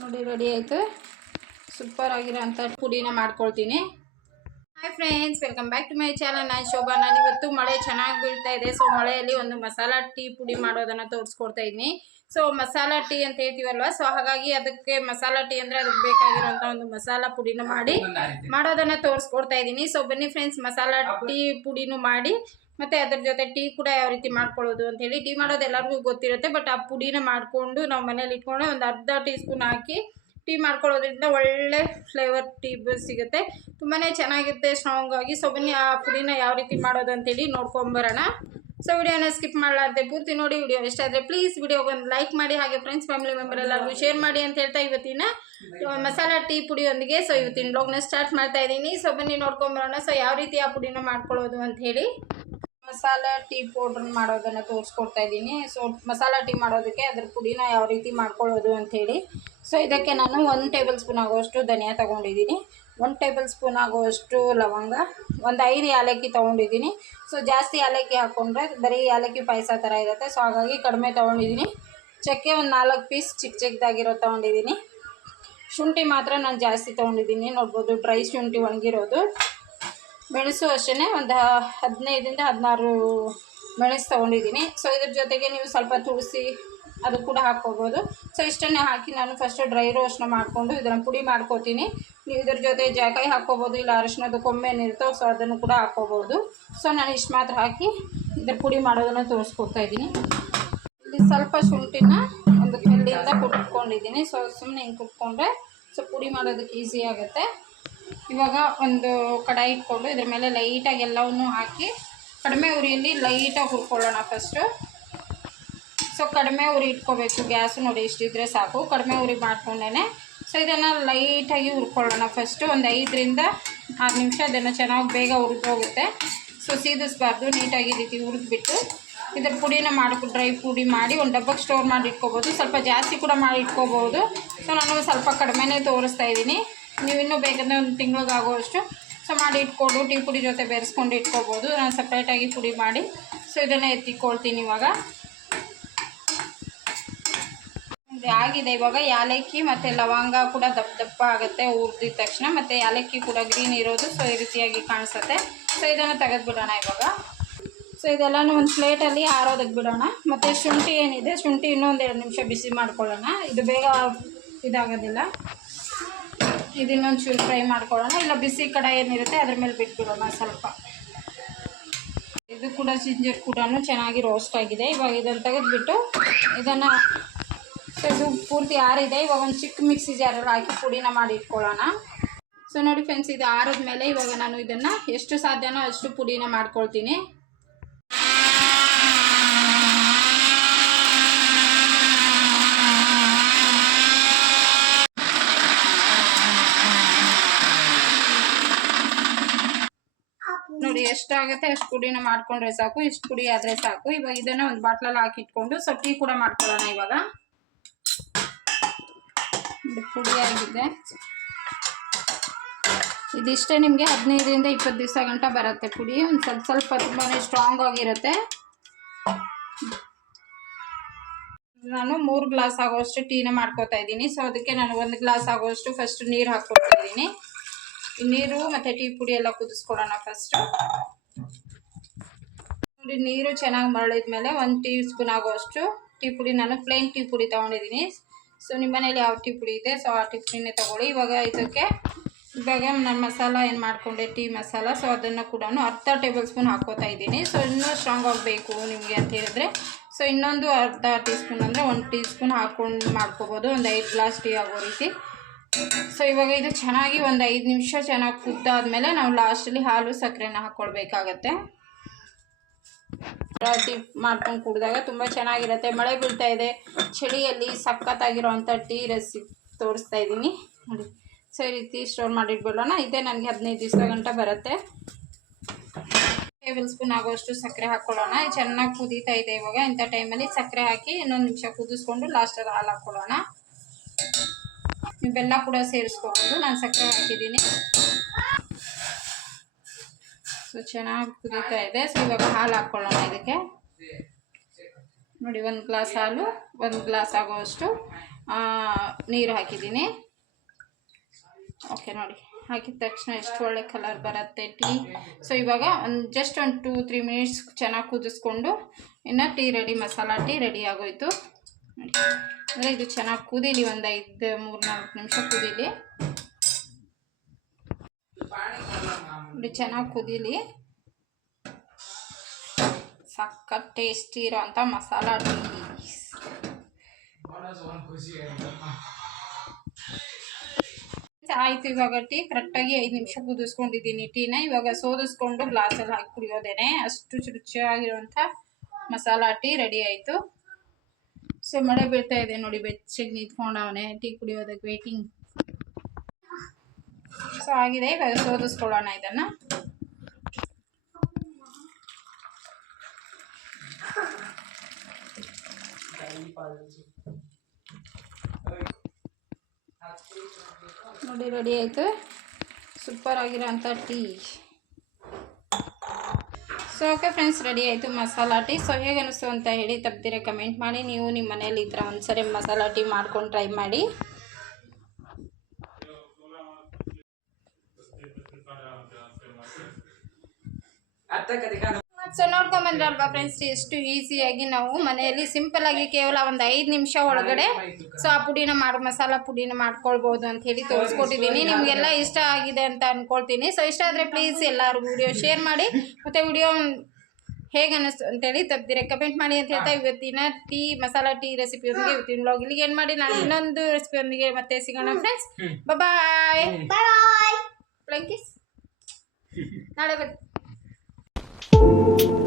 ನೋಡಿ ರೆಡಿ ಆಯಿತು. ಸೂಪರ್ ಆಗಿರೋ ಅಂತ ಪುಡಿನ ಮಾಡ್ಕೊಳ್ತೀನಿ. Hi friends welcome back to my channel ನಾನು ಶೋಭಾ. ನಾನು ಇವತ್ತು ಮಳೆ ಚೆನ್ನಾಗಿ ಬೀಳ್ತಾ ಇದೆ. ಸೊ ಮಳೆಯಲ್ಲಿ ಒಂದು ಮಸಾಲ ಟೀ ಪುಡಿ ಮಾಡೋದನ್ನು ತೋರಿಸ್ಕೊಡ್ತಾ ಇದ್ದೀನಿ. ಸೊ ಮಸಾಲ ಟೀ ಅಂತ ಹೇಳ್ತೀವಲ್ವ? ಸೊ ಹಾಗಾಗಿ ಅದಕ್ಕೆ ಮಸಾಲ ಟೀ ಅಂದರೆ ಅದಕ್ಕೆ ಬೇಕಾಗಿರೋಂಥ ಒಂದು ಮಸಾಲ ಪುಡಿನ ಮಾಡಿ, ಮಾಡೋದನ್ನು ತೋರಿಸ್ಕೊಡ್ತಾ ಇದ್ದೀನಿ. ಸೊ ಬನ್ನಿ ಫ್ರೆಂಡ್ಸ್ ಮಸಾಲ ಟೀ ಪುಡಿನೂ ಮಾಡಿ, ಮತ್ತು ಅದ್ರ ಜೊತೆ ಟೀ ಕೂಡ ಯಾವ ರೀತಿ ಮಾಡ್ಕೊಳ್ಳೋದು ಅಂತ ಹೇಳಿ. ಟೀ ಮಾಡೋದು ಎಲ್ಲರಿಗೂ ಗೊತ್ತಿರುತ್ತೆ ಬಟ್ ಆ ಪುಡಿನ ಮಾಡಿಕೊಂಡು ನಾವು ಮನೇಲಿ ಇಟ್ಕೊಂಡು ಒಂದು ಅರ್ಧ ಟೀ ಸ್ಪೂನ್ ಹಾಕಿ ಟೀ ಮಾಡ್ಕೊಳ್ಳೋದ್ರಿಂದ ಒಳ್ಳೆ ಫ್ಲೇವರ್ ಟೀ ಸಿಗುತ್ತೆ. ತುಂಬಾ ಚೆನ್ನಾಗಿರುತ್ತೆ ಸ್ಟ್ರಾಂಗ್ ಆಗಿ. ಸೊ ಬನ್ನಿ ಆ ಪುಡಿನ ಯಾವ ರೀತಿ ಮಾಡೋದು ಅಂತೇಳಿ ನೋಡ್ಕೊಂಬರೋಣ. ಸೊ ವಿಡಿಯೋನ ಸ್ಕಿಪ್ ಮಾಡಲಾರ್ದೆ ಪೂರ್ತಿ ನೋಡಿ ವಿಡಿಯೋ ಇಷ್ಟ ಆದರೆ ಪ್ಲೀಸ್ ವಿಡಿಯೋಗೆ ಒಂದು ಲೈಕ್ ಮಾಡಿ ಹಾಗೆ ಫ್ರೆಂಡ್ಸ್ ಫ್ಯಾಮಿಲಿ ಮೆಂಬರ್ ಎಲ್ಲರಿಗೂ ಶೇರ್ ಮಾಡಿ ಅಂತ ಹೇಳ್ತಾ ಇವತ್ತಿನ ಮಸಾಲ ಟೀ ಪುಡಿಯೊಂದಿಗೆ ಸೊ ಇವತ್ತಿನ ಬ್ಲಾಗ್ನ ಸ್ಟಾರ್ಟ್ ಮಾಡ್ತಾ ಇದ್ದೀನಿ. ಸೊ ಬನ್ನಿ ನೋಡ್ಕೊಂಬರೋಣ ಸೊ ಯಾವ ರೀತಿ ಆ ಪುಡಿನ ಮಾಡ್ಕೊಳ್ಳೋದು ಅಂತ ಹೇಳಿ. ಮಸಾಲ ಟೀ ಪೌಡ್ರ್ ಮಾಡೋದನ್ನು ತೋರಿಸ್ಕೊಡ್ತಾ ಇದ್ದೀನಿ. ಸೊ ಮಸಾಲ ಟೀ ಮಾಡೋದಕ್ಕೆ ಅದ್ರ ಪುಡಿನ ಯಾವ ರೀತಿ ಮಾಡ್ಕೊಳ್ಳೋದು ಅಂಥೇಳಿ ಸೊ ಇದಕ್ಕೆ ನಾನು ಒಂದು ಟೇಬಲ್ ಸ್ಪೂನ್ ಆಗೋಷ್ಟು ಧನಿಯಾ ತೊಗೊಂಡಿದ್ದೀನಿ. ಒಂದು ಟೇಬಲ್ ಸ್ಪೂನ್ ಆಗುವಷ್ಟು ಲವಂಗ, ಒಂದು ಐದು ಏಲಕ್ಕಿ ತೊಗೊಂಡಿದ್ದೀನಿ. ಸೊ ಜಾಸ್ತಿ ಏಲಕ್ಕಿ ಹಾಕ್ಕೊಂಡ್ರೆ ಬರೀ ಏಲಕ್ಕಿ ಪಾಯಸ ಥರ ಇರುತ್ತೆ. ಸೊ ಹಾಗಾಗಿ ಕಡಿಮೆ ತೊಗೊಂಡಿದ್ದೀನಿ. ಚಕ್ಕೆ ಒಂದು ನಾಲ್ಕು ಪೀಸ್ ಚಿಕ್ಕ ಚಿಕ್ಕದಾಗಿರೋ ತೊಗೊಂಡಿದ್ದೀನಿ. ಶುಂಠಿ ಮಾತ್ರ ನಾನು ಜಾಸ್ತಿ ತೊಗೊಂಡಿದ್ದೀನಿ. ನೋಡ್ಬೋದು ಡ್ರೈ ಶುಂಠಿ ಒಣಗಿರೋದು. ಮೆಣಸು ಅಷ್ಟೇ ಒಂದು ಹದಿನೈದರಿಂದ ಹದಿನಾರು ಮೆಣಸು ತೊಗೊಂಡಿದ್ದೀನಿ. ಸೊ ಇದ್ರ ಜೊತೆಗೆ ನೀವು ಸ್ವಲ್ಪ ತುಳಸಿ ಅದು ಕೂಡ ಹಾಕ್ಕೋಬೋದು. ಸೊ ಇಷ್ಟನ್ನೇ ಹಾಕಿ ನಾನು ಫಸ್ಟು ಡ್ರೈ ರೋಸ್ಟ್ನ ಮಾಡಿಕೊಂಡು ಇದನ್ನು ಪುಡಿ ಮಾಡ್ಕೋತೀನಿ. ನೀವು ಇದ್ರ ಜೊತೆ ಜಾಕಾಯಿ ಹಾಕ್ಕೋಬೋದು ಇಲ್ಲ ಅರಿಶಿನದು ಕೊಂಬೆ ಏನಿರುತ್ತೋ ಸೊ ಅದನ್ನು ಕೂಡ ಹಾಕ್ಕೋಬೋದು ಸೊ ನಾನು ಇಷ್ಟು ಮಾತ್ರ ಹಾಕಿ ಇದ್ರ ಪುಡಿ ಮಾಡೋದನ್ನು ತೋರಿಸ್ಕೊಡ್ತಾ ಇದ್ದೀನಿ. ಇಲ್ಲಿ ಸ್ವಲ್ಪ ಶುಂಠಿನ ಒಂದು ಕಲ್ಲಿಂದ ಕುಟ್ಕೊಂಡಿದ್ದೀನಿ. ಸೊ ಸುಮ್ಮನೆ ಹಿಂಗೆ ಕುಟ್ಕೊಂಡ್ರೆ ಸೊ ಪುಡಿ ಮಾಡೋದಕ್ಕೆ ಈಸಿ ಆಗುತ್ತೆ. ಇವಾಗ ಒಂದು ಕಡಾಯಿ ಇಟ್ಕೊಂಡು ಇದ್ರ ಮೇಲೆ ಲೈಟಾಗಿ ಎಲ್ಲವನ್ನೂ ಹಾಕಿ ಕಡಿಮೆ ಉರಿಯಲ್ಲಿ ಲೈಟಾಗಿ ಹುರ್ಕೊಳ್ಳೋಣ ಫಸ್ಟು ಸೊ ಕಡಿಮೆ ಉರಿ ಇಟ್ಕೋಬೇಕು. ಗ್ಯಾಸು ನೋಡಿ ಇಷ್ಟಿದ್ರೆ ಸಾಕು. ಕಡಿಮೆ ಉರಿ ಮಾಡ್ಕೊಂಡೇ ಸೊ ಇದನ್ನು ಲೈಟಾಗಿ ಹುರ್ಕೊಳ್ಳೋಣ. ಫಸ್ಟು ಒಂದು ಐದರಿಂದ ಆರು ನಿಮಿಷ ಅದನ್ನು ಚೆನ್ನಾಗಿ ಬೇಗ ಹುರಿದೋಗುತ್ತೆ ಸೊ ಸೀದಿಸ್ಬಾರ್ದು. ನೀಟಾಗಿ ರೀತಿ ಹುರಿದ್ಬಿಟ್ಟು ಇದ್ರ ಪುಡಿನ ಮಾಡ್ಕೊ ಡ್ರೈ ಪುಡಿ ಮಾಡಿ ಒಂದು ಡಬ್ಬಕ್ಕೆ ಸ್ಟೋರ್ ಮಾಡಿ ಇಟ್ಕೋಬೋದು. ಸ್ವಲ್ಪ ಜಾಸ್ತಿ ಕೂಡ ಮಾಡಿ ಇಟ್ಕೋಬೋದು. ಸೊ ನಾನು ಸ್ವಲ್ಪ ಕಡಿಮೆನೇ ತೋರಿಸ್ತಾ ಇದ್ದೀನಿ. ನೀವು ಇನ್ನೂ ಬೇಕಂದರೆ ಒಂದು ತಿಂಗಳಿಗಾಗುವಷ್ಟು ಸೊ ಮಾಡಿ ಇಟ್ಕೊಂಡು ಟೀ ಪುಡಿ ಜೊತೆ ಬೆರೆಸ್ಕೊಂಡು ಇಟ್ಕೋಬೋದು. ನಾನು ಸಪ್ರೇಟಾಗಿ ಪುಡಿ ಮಾಡಿ. ಸೊ ಇದನ್ನು ಎತ್ತಿಕೊಳ್ತೀನಿ ಇವಾಗ. ಆಗಿದೆ. ಇವಾಗ ಯಾಲಕ್ಕಿ ಮತ್ತು ಲವಂಗ ಕೂಡ ದಪ್ಪ ದಪ್ಪ ಆಗುತ್ತೆ ಹುರಿದಿದ ತಕ್ಷಣ. ಮತ್ತು ಯಾಲಕ್ಕಿ ಕೂಡ ಗ್ರೀನ್ ಇರೋದು ಸೊ ಈ ರೀತಿಯಾಗಿ ಕಾಣಿಸುತ್ತೆ. ಸೊ ಇದನ್ನು ತೆಗೆದುಬಿಡೋಣ ಇವಾಗ. ಸೊ ಇದೆಲ್ಲನೂ ಒಂದು ಪ್ಲೇಟಲ್ಲಿ ಆರೋದಕ್ಕೆ ಬಿಡೋಣ. ಮತ್ತು ಶುಂಠಿ ಏನಿದೆ, ಶುಂಠಿ ಇನ್ನೊಂದು ಎರಡು ನಿಮಿಷ ಬಿಸಿ ಮಾಡ್ಕೊಳ್ಳೋಣ. ಇದು ಬೇಗ ಇದಾಗೋದಿಲ್ಲ. ಇದನ್ನೊಂದು ಚೂರು ಫ್ರೈ ಮಾಡ್ಕೊಳ್ಳೋಣ. ಇಲ್ಲ, ಬಿಸಿ ಕಡಾಯಿ ಏನಿರುತ್ತೆ, ಅದ್ರ ಮೇಲೆ ಬಿಟ್ಬಿಡೋಣ ಸ್ವಲ್ಪ. ಇದು ಕೂಡ ಜಿಂಜರ್ ಕೂಡ ಚೆನ್ನಾಗಿ ರೋಸ್ಟ್ ಆಗಿದೆ. ಇವಾಗ ಇದನ್ನು ತೆಗೆದುಬಿಟ್ಟು ಇದನ್ನು ಇದು ಪೂರ್ತಿ ಆರಿದೆ. ಇವಾಗ ಒಂದು ಚಿಕ್ಕ ಮಿಕ್ಸಿ ಜಾರಲ್ಲಿ ಹಾಕಿ ಪುಡಿನ ಮಾಡಿ ಇಟ್ಕೊಳ್ಳೋಣ. ಸೊ ನೋಡಿ ಫ್ರೆಂಡ್ಸ್ ಇದು ಆರಿದ ಮೇಲೆ ಇವಾಗ ನಾನು ಇದನ್ನು ಎಷ್ಟು ಸಾಧ್ಯನೋ ಅಷ್ಟು ಪುಡಿನ ಮಾಡ್ಕೊಳ್ತೀನಿ. ನೋಡಿ ಎಷ್ಟಾಗುತ್ತೆ ಅಷ್ಟು ಪುಡಿನ ಮಾಡ್ಕೊಂಡ್ರೆ ಸಾಕು. ಇಷ್ಟು ಪುಡಿ ಆದರೆ ಸಾಕು. ಇವಾಗ ಇದನ್ನು ಒಂದು ಬಾಟ್ಲಲ್ಲಿ ಹಾಕಿಟ್ಕೊಂಡು ಸೊ ಟೀ ಕೂಡ ಮಾಡ್ಕೊಳ್ಳೋಣ ಇವಾಗ. ಇದು ಪುಡಿ ಆಗಿದೆ. ಇದಿಷ್ಟೇ ನಿಮಗೆ ಹದಿನೈದರಿಂದ ಇಪ್ಪತ್ತು ದಿವಸ ಗಂಟ ಬರುತ್ತೆ ಪುಡಿ. ಒಂದು ಸ್ವಲ್ಪ ಸ್ವಲ್ಪ ತುಂಬಾ ಸ್ಟ್ರಾಂಗ್ ಆಗಿರುತ್ತೆ. ನಾನು ಮೂರು ಗ್ಲಾಸ್ ಆಗೋಷ್ಟು ಟೀನ ಮಾಡ್ಕೋತಾ ಇದ್ದೀನಿ. ಸೊ ಅದಕ್ಕೆ ನಾನು ಒಂದು ಗ್ಲಾಸ್ ಆಗೋಷ್ಟು ಫಸ್ಟ್ ನೀರು ಹಾಕ್ಕೊಳ್ತಾ ಇದ್ದೀನಿ. ನೀರು ಮತ್ತು ಟೀ ಪುಡಿ ಎಲ್ಲ ಕುದಿಸ್ಕೊಡೋಣ ಫಸ್ಟು ನೋಡಿ, ನೀರು ಚೆನ್ನಾಗಿ ಮರಳಿದ ಮೇಲೆ ಒಂದು ಟೀ ಸ್ಪೂನ್ ಆಗೋಷ್ಟು ಟೀ ಪುಡಿ. ನಾನು ಪ್ಲೇನ್ ಟೀ ಪುಡಿ ತೊಗೊಂಡಿದ್ದೀನಿ. ಸೊ ನಿಮ್ಮ ಮನೇಲಿ ಯಾವ ಟೀ ಪುಡಿ ಇದೆ? ಸೊ ಆ ಟೀ ಪುಡಿನೇ ತೊಗೊಳ್ಳಿ. ಇವಾಗ ಇದಕ್ಕೆ ಇವಾಗ ನಾನು ಮಸಾಲ ಏನು ಮಾಡಿಕೊಂಡೆ? ಟೀ ಮಸಾಲ. ಸೊ ಅದನ್ನು ಕೂಡ ಅರ್ಧ ಟೇಬಲ್ ಸ್ಪೂನ್ ಹಾಕೋತಾ ಇದ್ದೀನಿ. ಸೊ ಇನ್ನೂ ಸ್ಟ್ರಾಂಗ್ ಆಗಬೇಕು ನಿಮಗೆ ಅಂತ ಹೇಳಿದ್ರೆ. ಸೊ ಇನ್ನೊಂದು ಅರ್ಧ ಟೀ ಸ್ಪೂನ್ ಅಂದರೆ ಒಂದು ಟೀ ಸ್ಪೂನ್ ಹಾಕ್ಕೊಂಡು ಮಾಡ್ಕೋಬೋದು. ಒಂದು ಐದು ಗ್ಲಾಸ್ ಟೀ ಆಗೋ ರೀತಿ. ಸೊ ಇವಾಗ ಇದು ಚೆನ್ನಾಗಿ ಒಂದು ಐದು ನಿಮಿಷ ಚೆನ್ನಾಗಿ ಕುದ್ದಾದ್ಮೇಲೆ ನಾವು ಲಾಸ್ಟಲ್ಲಿ ಹಾಲು ಸಕ್ಕರೆನ ಹಾಕ್ಕೊಳ್ಬೇಕಾಗತ್ತೆ ಟೀ ಮಾಡ್ಕೊಂಡು ಕುಡಿದಾಗ ತುಂಬ ಚೆನ್ನಾಗಿರುತ್ತೆ. ಮಳೆ ಬೀಳ್ತಾ ಇದೆ. ಚಳಿಯಲ್ಲಿ ಸಖತ್ತಾಗಿರೋವಂಥ ಟೀ ರೆಸಿ ತೋರಿಸ್ತಾ ಇದ್ದೀನಿ. ನೋಡಿ ಸೊ ಈ ರೀತಿ ಸ್ಟೋರ್ ಮಾಡಿಟ್ಬಿಡೋಣ ಇದೇ ನನಗೆ ಹದಿನೈದು ದಿವಸ ಗಂಟ ಬರುತ್ತೆ. ಟೇಬಲ್ ಸ್ಪೂನ್ ಆಗೋಷ್ಟು ಸಕ್ಕರೆ ಹಾಕ್ಕೊಳ್ಳೋಣ ಚೆನ್ನಾಗಿ ಕುದೀತಾ ಇದೆ ಇವಾಗ. ಇಂಥ ಟೈಮಲ್ಲಿ ಸಕ್ಕರೆ ಹಾಕಿ ಇನ್ನೊಂದು ನಿಮಿಷ ಕುದಿಸ್ಕೊಂಡು ಲಾಸ್ಟಲ್ಲಿ ಹಾಲು ಹಾಕ್ಕೊಳ್ಳೋಣ ಬೆಲ್ಲ ಕೂಡ ಸೇರಿಸ್ಕೊಬೋದು. ನಾನು ಸಕ್ಕರೆ ಹಾಕಿದ್ದೀನಿ. ಸೊ ಚೆನ್ನಾಗಿ ಕುದೀತಾ ಇದೆ. ಸೊ ಇವಾಗ ಹಾಲು ಹಾಕ್ಕೊಳ್ಳೋಣ ಇದಕ್ಕೆ. ನೋಡಿ, ಒಂದು ಗ್ಲಾಸ್ ಹಾಲು, ಒಂದು ಗ್ಲಾಸ್ ಆಗೋವಷ್ಟು ನೀರು ಹಾಕಿದ್ದೀನಿ. ಓಕೆ ನೋಡಿ. ಹಾಕಿದ ತಕ್ಷಣ ಎಷ್ಟು ಒಳ್ಳೆ ಕಲರ್ ಬರುತ್ತೆ ಟೀ ಸೊ ಇವಾಗ ಒಂದು ಜಸ್ಟ್ ಒಂದು ಟೂ ತ್ರೀ ಮಿನಿಟ್ಸ್ ಚೆನ್ನಾಗಿ ಕುದಿಸ್ಕೊಂಡು, ಇನ್ನು tea ready masala tea ready ಆಗೋಯ್ತು. ಅಂದರೆ ಇದು ಚೆನ್ನಾಗಿ ಕುದೀಲಿ, ಒಂದು ಐದು, ಮೂರು, ನಾಲ್ಕು ನಿಮಿಷ ಕುದೀಲಿ. ನೋಡಿ, ಚೆನ್ನಾಗಿ ಕುದೀಲಿ. ಸಖತ್ ಟೇಸ್ಟಿ ಇರೋವಂಥ ಮಸಾಲ ಟೀ ಆಯ್ತು, ಇವಾಗ ಟೀ ಕರೆಕ್ಟಾಗಿ ಐದು ನಿಮಿಷ ಕುದಿಸ್ಕೊಂಡಿದ್ದೀನಿ. ಟೀನ ಇವಾಗ ಸೋದಿಸ್ಕೊಂಡು ಗ್ಲಾಸಲ್ಲಿ ಹಾಕಿ ಕುಡಿಯೋದೇನೆ. ಅಷ್ಟು ರುಚಿಯಾಗಿರುವಂಥ ಮಸಾಲ ಟೀ ರೆಡಿ ಆಯಿತು. ಸೊ ಮಳೆ ಬೀಳ್ತಾ ಇದೆ ನೋಡಿ, ಬೆಚ್ಚಗೆ ನಿಂತ್ಕೊಂಡವನೇ. ಟೀ ಕುಡಿಯೋದಕ್ಕೆ ವೇಟಿಂಗ್ ಸೊ ಆಗಿದೆ. ಇವಾಗ ಶೋಧಿಸ್ಕೊಳ್ಳೋಣ ಇದನ್ನು. ನೋಡಿ ರೆಡಿ ಆಯಿತು. ಸೂಪರ್ ಆಗಿರೋಂಥ tea. So okay friends ready ಆಯಿತು ಮಸಾಲ ಟೀ. ಸೊ ಹೇಗೆ ಅನಿಸ್ತು ಅಂತ ಹೇಳಿ ತಪ್ಪದಿರ ಕಮೆಂಟ್ ಮಾಡಿ. ನೀವು ನಿಮ್ಮ ಮನೇಲಿ ಇದ್ರೆ ಒಂದ್ಸರಿ ಮಸಾಲ ಟೀ ಮಾಡ್ಕೊಂಡು ಟ್ರೈ ಮಾಡಿ. ಸೊ ನೋಡ್ಕೊಂಬಂದ್ರಲ್ವಾ ಫ್ರೆಂಡ್ಸ್ ಎಷ್ಟು ಈಸಿಯಾಗಿ ನಾವು ಮನೆಯಲ್ಲಿ ಸಿಂಪಲ್ ಆಗಿ ಕೇವಲ ಒಂದು ಐದು ನಿಮಿಷ ಒಳಗಡೆ ಸೊ ಆ ಪುಡಿನ ಮಾಡಿ ಮಸಾಲ ಪುಡಿನ ಮಾಡ್ಕೊಳ್ಬೋದು ಅಂತ ಹೇಳಿ ತೋರಿಸ್ಕೊಟ್ಟಿದ್ದೀನಿ. ನಿಮಗೆಲ್ಲ ಇಷ್ಟ ಆಗಿದೆ ಅಂತ ಅನ್ಕೊಳ್ತೀನಿ. ಸೊ ಇಷ್ಟ ಆದರೆ ಪ್ಲೀಸ್ ಎಲ್ಲರೂ ವಿಡಿಯೋ ಶೇರ್ ಮಾಡಿ. ಮತ್ತು ವಿಡಿಯೋ ಹೇಗೆ ಅನ್ನಿಸ್ತು ಅಂತೇಳಿ ತಪ್ಪದಿರ ಕಮೆಂಟ್ ಮಾಡಿ ಅಂತ ಹೇಳ್ತಾ ಇವತ್ತಿನ ಟೀ ಮಸಾಲ ಟೀ ರೆಸಿಪಿಯೊಂದಿಗೆ ಇವತ್ತಿನ ಬ್ಲಾಗ್ ಇಲ್ಲಿಗೆ ಏನು ಮಾಡಿ. ನಾನು ಇನ್ನೊಂದು ರೆಸಿಪಿಯೊಂದಿಗೆ ಮತ್ತೆ ಸಿಗೋಣ ಫ್ರೆಂಡ್ಸ್ ಬಾಯ್ ಬಾಯ್ ಬ್ಲಂಕಿಸ್ ನಾಳೆ ಬರ್ತೀನಿ Thank you.